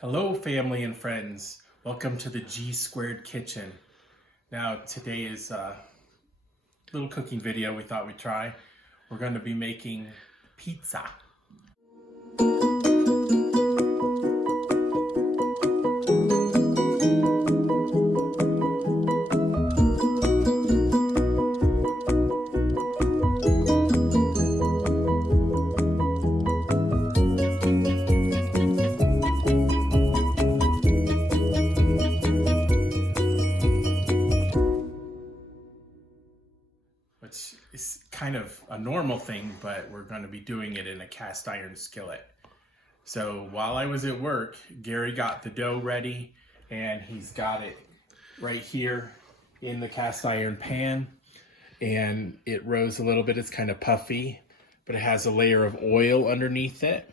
Hello, family and friends. Welcome to the G Squared Kitchen. Now, today is a little cooking video we thought we'd try. We're going to be making pizza. Which is kind of a normal thing, but we're going to be doing it in a cast iron skillet. So while I was at work, Gary got the dough ready and he's got it right here in the cast iron pan, and it rose a little bit. It's kind of puffy, but it has a layer of oil underneath it.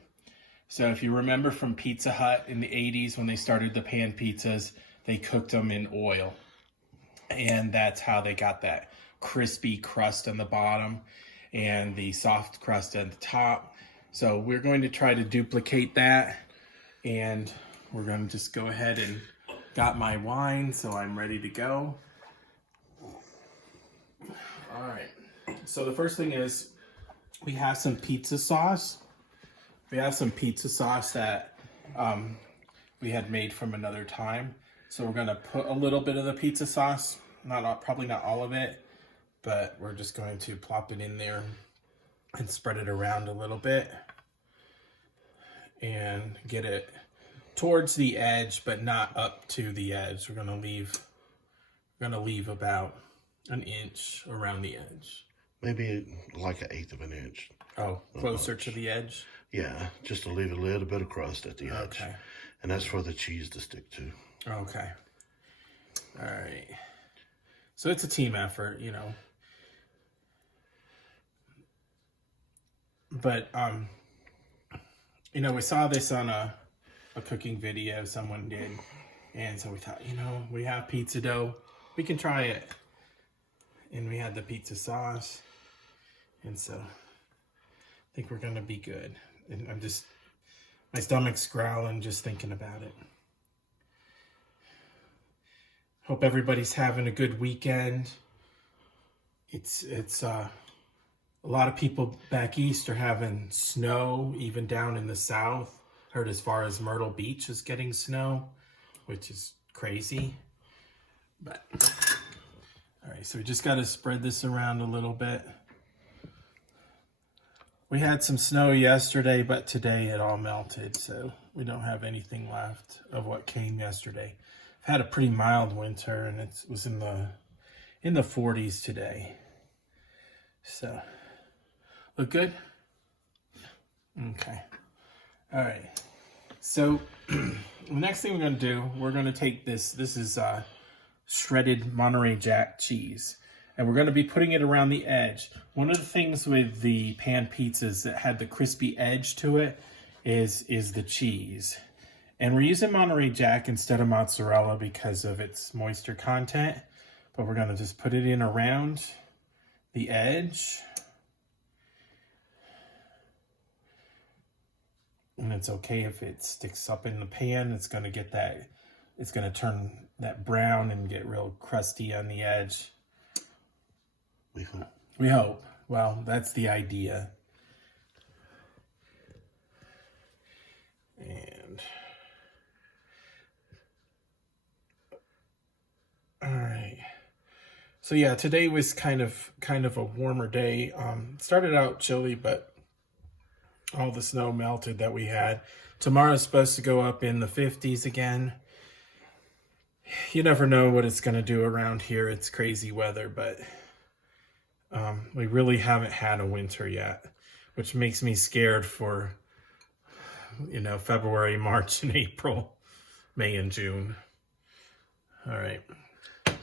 So if you remember from Pizza Hut in the 80s when they started the pan pizzas, they cooked them in oil, and that's how they got that crispy crust on the bottom and the soft crust at the top. So we're going to try to duplicate that, and we're going to just go ahead and got my wine, so I'm ready to go. All right, so the first thing is we have some pizza sauce. We have some pizza sauce that we had made from another time. So we're gonna put a little bit of the pizza sauce, probably not all of it, but we're just going to plop it in there and spread it around a little bit and get it towards the edge, but not up to the edge. We're gonna leave about an inch around the edge. Maybe like 1/8 of an inch. Oh, closer to the edge? Yeah, just to leave a little bit of crust at the edge. Okay. And that's for the cheese to stick to. Okay. All right. So it's a team effort, you know. But, you know, we saw this on a cooking video someone did. And so we thought, you know, we have pizza dough. We can try it. And we had the pizza sauce. And so I think we're going to be good. And my stomach's growling just thinking about it. Hope everybody's having a good weekend. It's a lot of people back east are having snow, even down in the south. Heard as far as Myrtle Beach is getting snow, which is crazy. But, all right, so we just got to spread this around a little bit. We had some snow yesterday, but today it all melted, so we don't have anything left of what came yesterday. I've had a pretty mild winter, and it was in the 40s today. So, look good? Okay. All right. So, the next thing we're going to do, we're going to take this is shredded Monterey Jack cheese, and we're going to be putting it around the edge. One of the things with the pan pizzas that had the crispy edge to it is the cheese. And we're using Monterey Jack instead of mozzarella because of its moisture content, but we're going to just put it in around the edge. And it's okay if it sticks up in the pan. It's going to turn that brown and get real crusty on the edge. We hope. Well, that's the idea. And all right. So yeah, today was kind of a warmer day. Started out chilly, but all the snow melted that we had. Tomorrow's supposed to go up in the 50s again. You never know what it's going to do around here. It's crazy weather, but we really haven't had a winter yet, which makes me scared for, you know, February, March, and April, May, and June. All right. So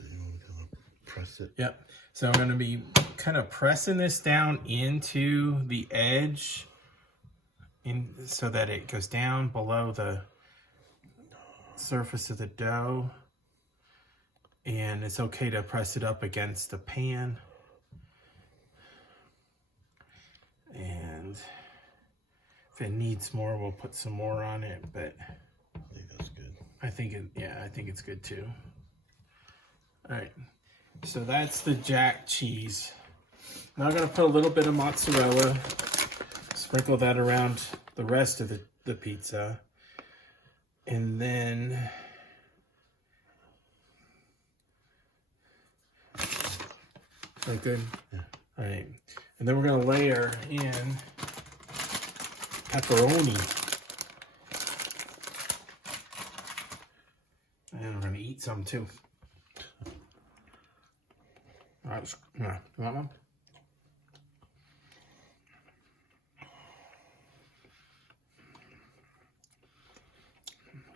you want to kind of press it? Yep. So I'm going to be kind of pressing this down into the edge so that it goes down below the surface of the dough. And it's okay to press it up against the pan. And if it needs more, we'll put some more on it, but I think it's good too. All right, so that's the jack cheese. Now I'm gonna put a little bit of mozzarella, sprinkle that around the rest of the pizza, and then that good? Yeah. All right, and then we're gonna layer in pepperoni, and we're gonna eat some too. All right, you want one?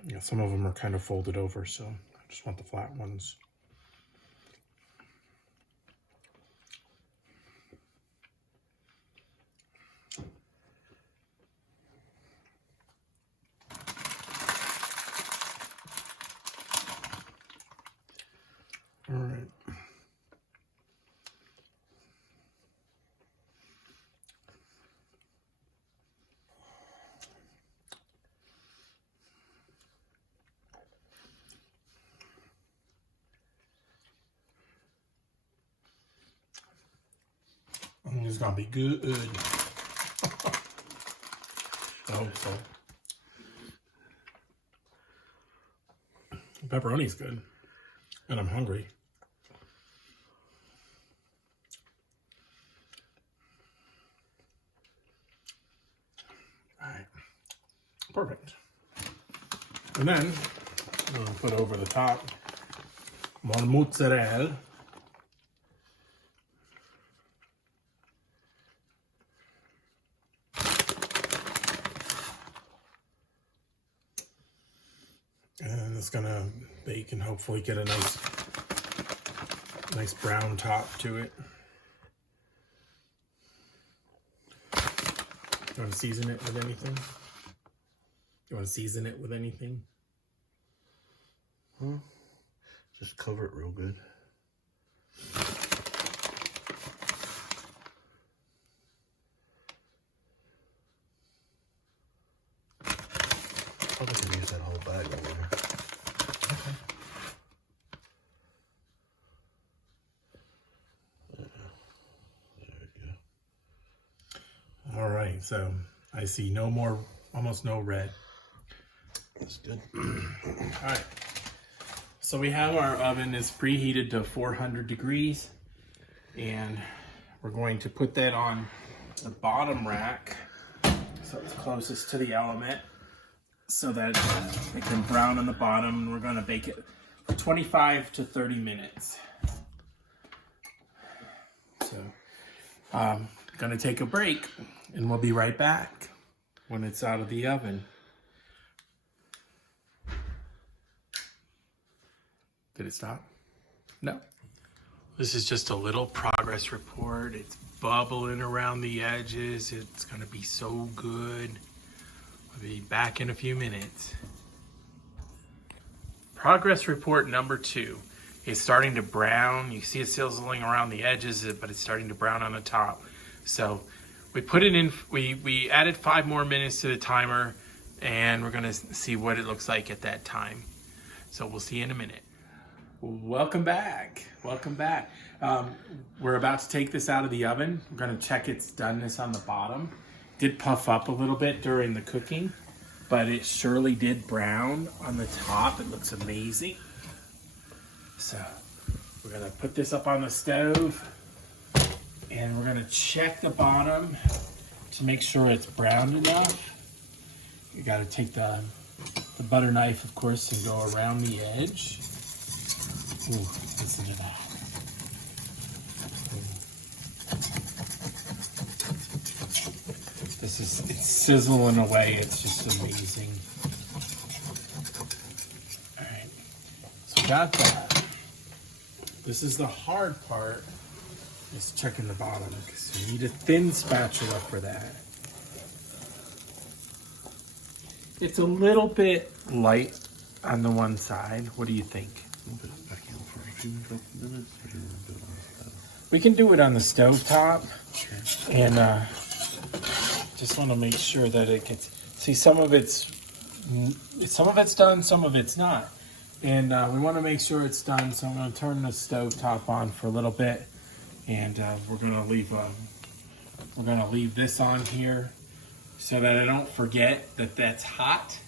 Yeah, some of them are kind of folded over, so I just want the flat ones. All right. I think it's gonna be good. I hope so. Pepperoni's good, and I'm hungry. All right, perfect. And then I'll put over the top more mozzarella. And it's gonna bake and hopefully get a nice brown top to it. You want to season it with anything? You want to season it with anything? Huh? Just cover it real good. Probably can use that whole bag over there. Okay. There we go. All right, so I see almost no red. That's good. All right. So we have our oven is preheated to 400 degrees, and we're going to put that on the bottom rack, so it's closest to the element, so that it can brown on the bottom. And we're going to bake it for 25 to 30 minutes. So I'm going to take a break, and we'll be right back when it's out of the oven. Did it stop? No. This is just a little progress report. It's bubbling around the edges. It's gonna be so good. I'll be back in a few minutes. Progress report number 2. It's starting to brown. You see it sizzling around the edges, but it's starting to brown on the top. So we put it in, we added 5 more minutes to the timer, and we're gonna see what it looks like at that time. So we'll see you in a minute. Welcome back. Welcome back. We're about to take this out of the oven. We're going to check its doneness on the bottom. Did puff up a little bit during the cooking, but it surely did brown on the top. It looks amazing. So we're going to put this up on the stove, and we're going to check the bottom to make sure it's browned enough. You got to take the butter knife, of course, and go around the edge. Ooh, listen to that. It's sizzling away. It's just amazing. All right, so we got that. This is the hard part, is checking the bottom, because you need a thin spatula for that. It's a little bit light on the one side. What do you think? We can do it on the stove top, and just want to make sure that it gets. See, some of it's some of it's done, some of it's not. And we want to make sure it's done, so I'm going to turn the stove top on for a little bit. And we're going to leave this on here so that I don't forget that that's hot.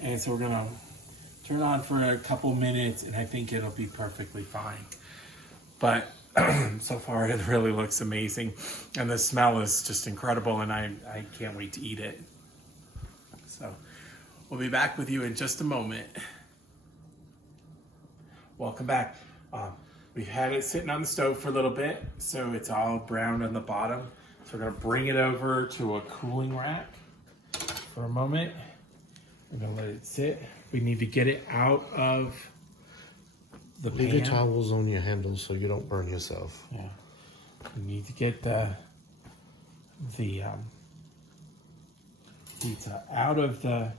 And so we're going to turn it on for a couple minutes, and I think it'll be perfectly fine. But so far it really looks amazing, and the smell is just incredible, and I can't wait to eat it. So we'll be back with you in just a moment. Welcome back. We've had it sitting on the stove for a little bit, so it's all browned on the bottom. So we're gonna bring it over to a cooling rack for a moment. We're gonna let it sit. We need to get it out of the pan. Leave your towels on your handles so you don't burn yourself. Yeah. We need to get the pizza out of the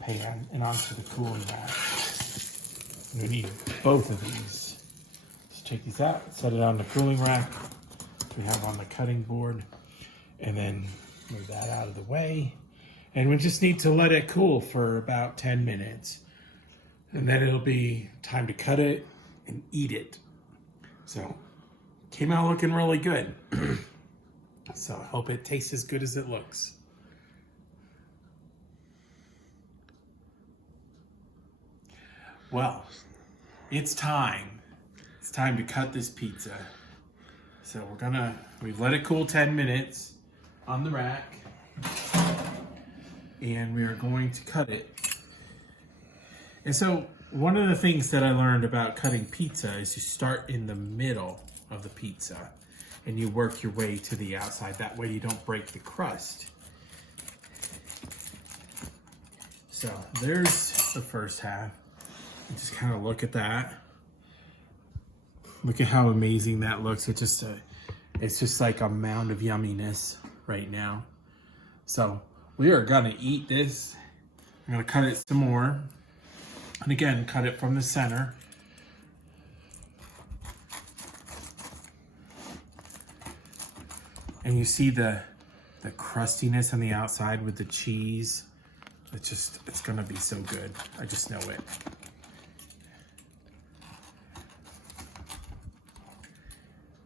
pan and onto the cooling rack. And we need both of these. Just take these out, set it on the cooling rack we have on the cutting board, and then move that out of the way. And we just need to let it cool for about 10 minutes. And then it'll be time to cut it and eat it. So, came out looking really good. So I hope it tastes as good as it looks. Well, it's time. It's time to cut this pizza. So we've let it cool 10 minutes on the rack. And we are going to cut it. And so one of the things that I learned about cutting pizza is you start in the middle of the pizza and you work your way to the outside. That way you don't break the crust. So there's the first half. And just kind of look at that. Look at how amazing that looks. It's just like a mound of yumminess right now. So we are gonna eat this. I'm gonna cut it some more. And again, cut it from the center. And you see the crustiness on the outside with the cheese. It's gonna be so good. I just know it.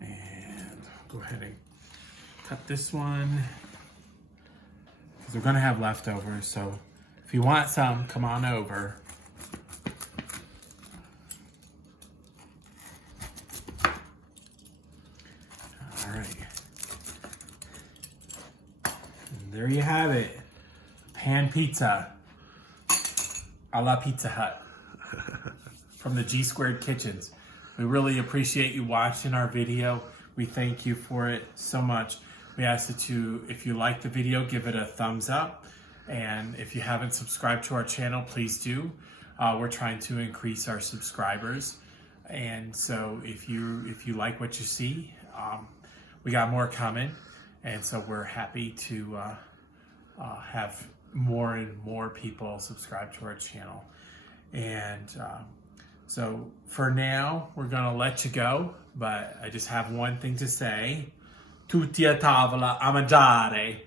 And go ahead and cut this one. Because we're gonna have leftovers, so if you want some, come on over. All right. And there you have it. Pan pizza a la Pizza Hut from the G Squared Kitchens. We really appreciate you watching our video. We thank you for it so much. We ask that you, if you like the video, give it a thumbs up. And if you haven't subscribed to our channel, please do. We're trying to increase our subscribers. And so if you like what you see, we got more coming. And so we're happy to have more and more people subscribe to our channel. And so for now, we're gonna let you go, but I just have one thing to say. Tutti a tavola a mangiare.